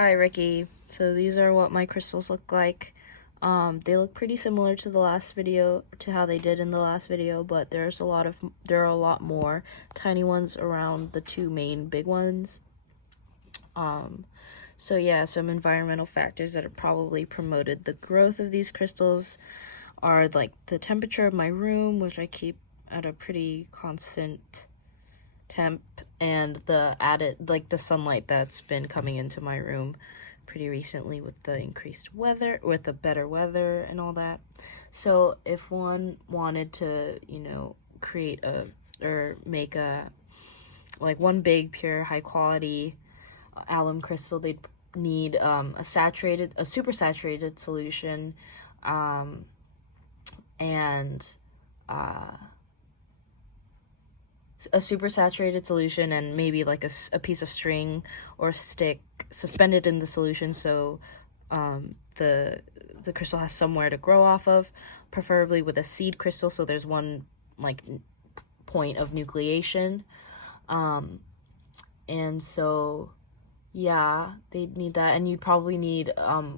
Hi Ricky. So these are what my crystals look like. They look pretty similar to the last video, to how they did in the last video, but there are a lot more tiny ones around the two main big ones. So yeah, some environmental factors that have probably promoted the growth of these crystals are like the temperature of my room, which I keep at a pretty constant temp, and the the sunlight that's been coming into my room pretty recently with the increased weather, with the better weather and all that. So if one wanted to, create or make one big pure high quality alum crystal, they'd need a super saturated solution, and a super saturated solution, and maybe like a piece of string or stick suspended in the solution, so the crystal has somewhere to grow off of, preferably with a seed crystal, so there's one point of nucleation. And so yeah, they'd need that, and you'd probably need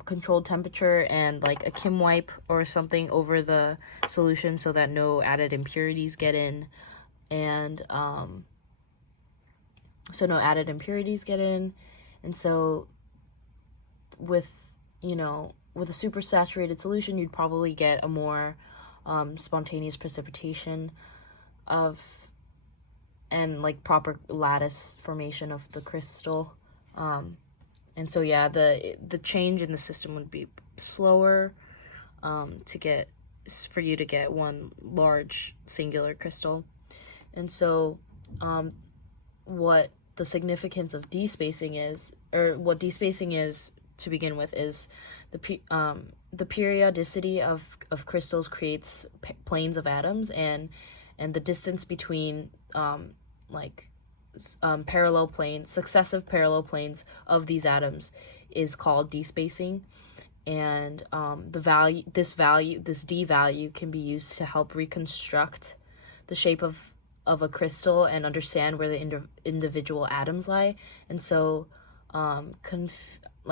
controlled temperature and like a Kim wipe or something over the solution so that no added impurities get in. And so no added impurities get in. And so with a super saturated solution, you'd probably get a more spontaneous precipitation and like proper lattice formation of the crystal. And so yeah, the change in the system would be slower for you to get one large singular crystal. And so what the significance of despacing is, or what despacing is to begin with, is the periodicity of crystals creates planes of atoms, and the distance between successive parallel planes of these atoms is called despacing. And this d value can be used to help reconstruct the shape of a crystal and understand where the individual atoms lie. And so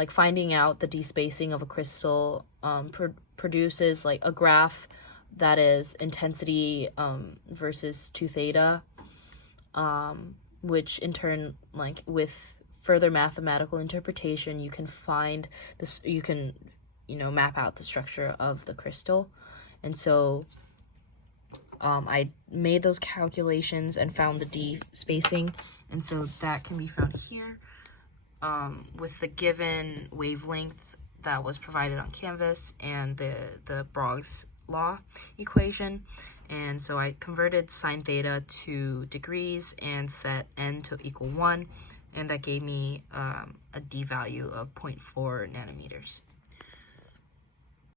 finding out the despacing of a crystal produces like a graph that is intensity versus 2 theta, which in turn, with further mathematical interpretation, you can map out the structure of the crystal. And so I made those calculations and found the despacing, and so that can be found here with the given wavelength that was provided on canvas and the Brag's law equation. And so I converted sine theta to degrees and set n to equal 1, and that gave me a d value of 0.4 nanometers.